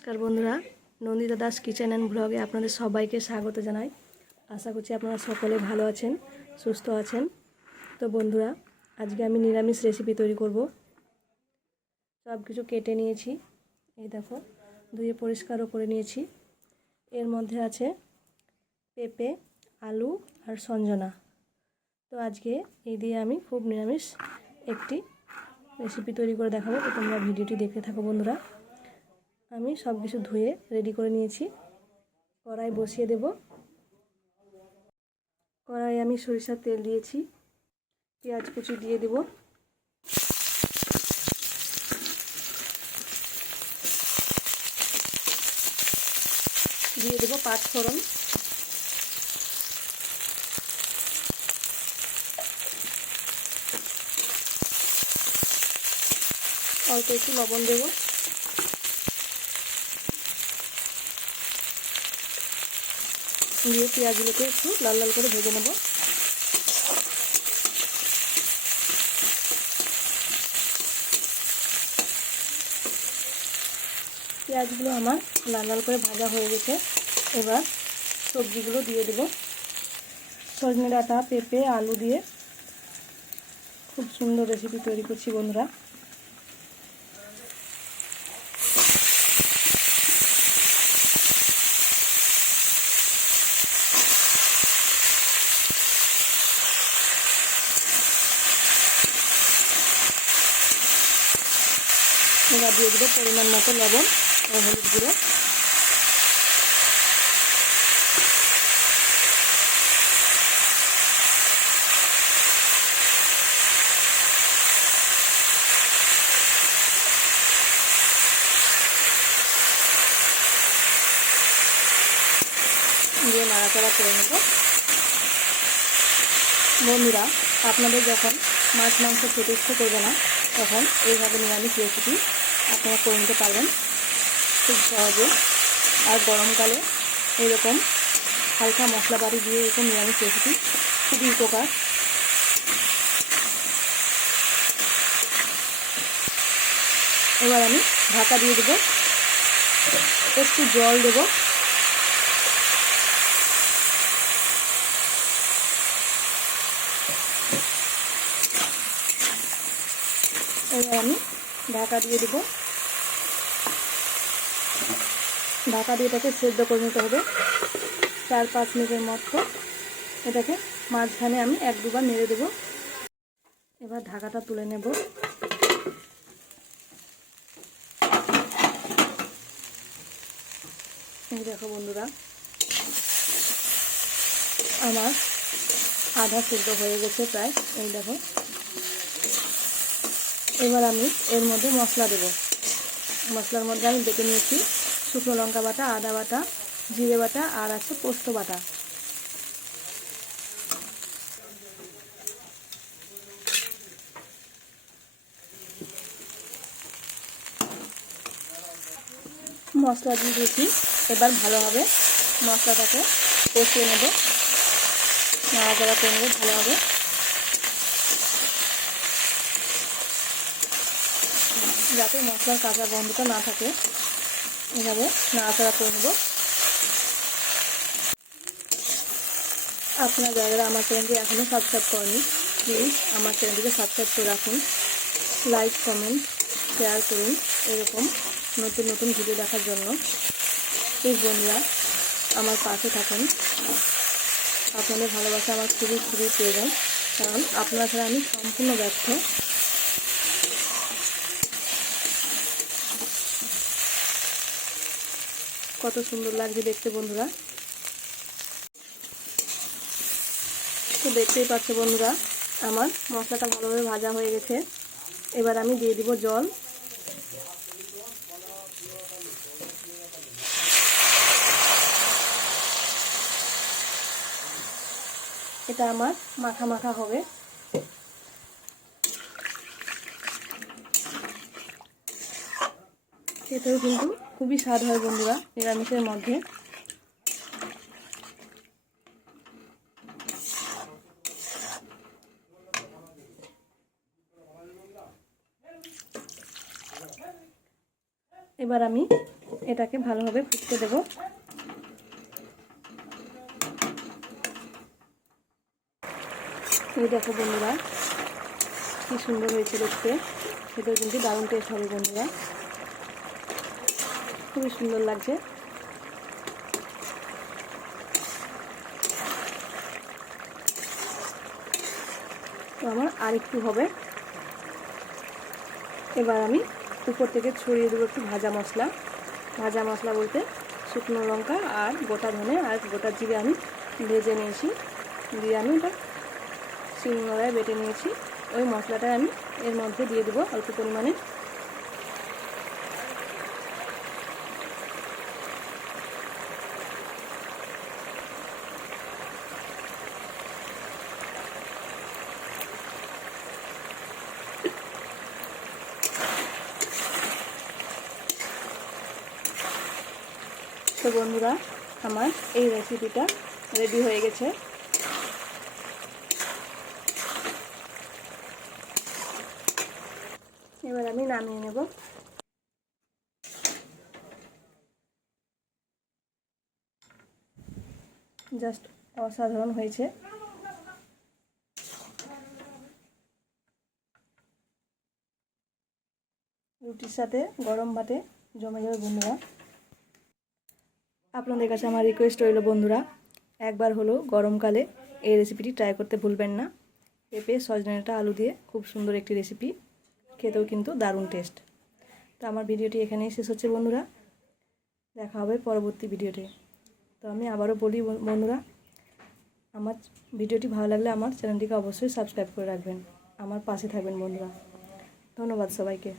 নমস্কার বন্ধুরা, Nandita Das kitchen and ব্লগে আপনাদের সবাইকে স্বাগত জানাই। আশা করছি আপনারা সকলে ভালো আছেন, সুস্থ আছেন। তো বন্ধুরা, আজকে আমি নিরামিষ রেসিপি তৈরি করব। সব কিছু কেটে নিয়েছি, এই দেখো, ধুয়ে পরিষ্কারও করে নিয়েছি। এর মধ্যে আছে পেঁপে, আলু আর সঞ্জনা। তো আজকে এই দিয়ে আমি খুব নিরামিষ একটি রেসিপি তৈরি করে দেখাবো। তো তোমরা ভিডিওটি দেখতে থাকো বন্ধুরা। আমি সব কিছু ধুয়ে রেডি করে নিয়েছি। কড়াই বসিয়ে দেব। কড়াই আমি সরিষার তেল দিয়েছি, পেঁয়াজ কুচি দিয়ে দেব, দিয়ে দেব পাঁচ ফোড়ন, অল্প একটু লবণ দেব, দিয়ে পেঁয়াজগুলোকে একটু লাল লাল করে ভেজে নেব। পেঁয়াজগুলো আমার লাল লাল করে ভাজা হয়ে গেছে। এবার সবজিগুলো দিয়ে দেব। সজনে ডাঁটা, পেঁপে, আলু দিয়ে খুব সুন্দর রেসিপি তৈরি করছি বন্ধুরা। এবার দিয়ে দেবো পরিমাণ মতো লবণ ও হলুদ গুঁড়ো। দিয়ে নাড়াচাড়া করে নেব। বন্ধুরা, আপনাদের যখন মাছ মাংস খেতে ইচ্ছে করবে না, তখন এইভাবে নিরামিষ রেসিপি আপনারা করে নিতে পারবেন খুব সহজে। আর গরমকালে এরকম হালকা মশলা বাড়ি দিয়ে এরকম নিরামিষ রেসিপি খুবই উপকার। এবার আমি ঢাকা দিয়ে দেবো, একটু জল দেব। এবার আমি ঢাকা দিয়ে দেব। ঢাকা দিয়ে এটাকে সেদ্ধ করে নিতে হবে 4-5 মিনিটের মতো। এটাকে মাঝখানে আমি 1-2 বার নেড়ে দেব। এবার ঢাকাটা তুলে নেব। এই দেখো বন্ধুরা, আমার আধা সেদ্ধ হয়ে গেছে প্রায়। এই দেখো, এবার আমি এর মধ্যে মশলা দেব। মশলার মধ্যে আমি বেটে নিয়েছি শুকনো লঙ্কা বাটা, আদা বাটা, জিরে বাটা আর আছে পোস্ত বাটা। মশলা দিয়ে দিয়েছি। এবার ভালোভাবে মশলাটাকে কষিয়ে নেব, নাড়াচাড়া করে নেব ভালোভাবে। যাতে মশলার কাঁচা গন্ধটা না থাকে, এভাবে নাড়াচাড়া করে নেব। আপনারা যারা আমার চ্যানেলটি এখনও সাবস্ক্রাইব করেনি, প্লিজ আমার চ্যানেলটিকে সাবস্ক্রাইব করে রাখুন। লাইক, কমেন্ট, শেয়ার করুন এরকম নতুন নতুন ভিডিও দেখার জন্য। প্লিজ বন্ধুরা, আমার পাশে থাকুন। আপনাদের ভালোবাসা আমার খুবই খুবই প্রয়োজন, কারণ আপনারা ছাড়া আমি সম্পূর্ণ ব্যর্থ। কত সুন্দর লাগছে দেখতে বন্ধুরা। তো দেখতেই পাচ্ছ বন্ধুরা, আমার মশলাটা ভালোভাবে ভাজা হয়ে গেছে। এবার আমি দিয়ে দিব জল। এটা আমার মাখা মাখা হবে। খেতেও কিন্তু খুবই স্বাদ হয় বন্ধুরা নিরামিষের মধ্যে। এবার আমি এটাকে ভালোভাবে ফুটতে দেব। এই দেখো বন্ধুরা কি সুন্দর হয়েছে দেখতে, খেতেও কিন্তু দারুণ টেস্ট হবে বন্ধুরা, খুবই সুন্দর লাগছে। তো আমার আর একটু হবে। এবার আমি উপর থেকে ছড়িয়ে দেবো একটু ভাজা মশলা। ভাজা মশলা বলতে শুকনো লঙ্কা আর গোটা ধনে আর গোটা জিরে আমি ভেজে নিয়েছি, দিয়ে আমি ওটা শিলনোড়ায় বেটে নিয়েছি। ওই মশলাটা আমি এর মধ্যে দিয়ে দেবো অল্প পরিমাণে। তো বন্ধুরা আমার এই রেসিপিটা রেডি হয়ে গেছে। এবার আমি নামিয়ে নেব। জাস্ট অসাধারণ হয়েছে। রুটির সাথে গরম ভাতে জমে যাবে বন্ধুরা। আপনাদের কাছে আমার রিকোয়েস্ট রইল বন্ধুরা, একবার হলো গরমকালে এই রেসিপিটি ট্রাই করতে ভুলবেন না। পেঁপে সজনেটা আলু দিয়ে খুব সুন্দর একটি রেসিপি, খেতেও কিন্তু দারুণ টেস্ট। তো আমার ভিডিওটি এখানেই শেষ হচ্ছে বন্ধুরা, দেখা হবে পরবর্তী ভিডিওতে। তো আমি আবারও বলি বন্ধুরা, আমার ভিডিওটি ভালো লাগলে আমার চ্যানেলটিকে অবশ্যই সাবস্ক্রাইব করে রাখবেন, আমার পাশে থাকবেন বন্ধুরা। ধন্যবাদ সবাইকে।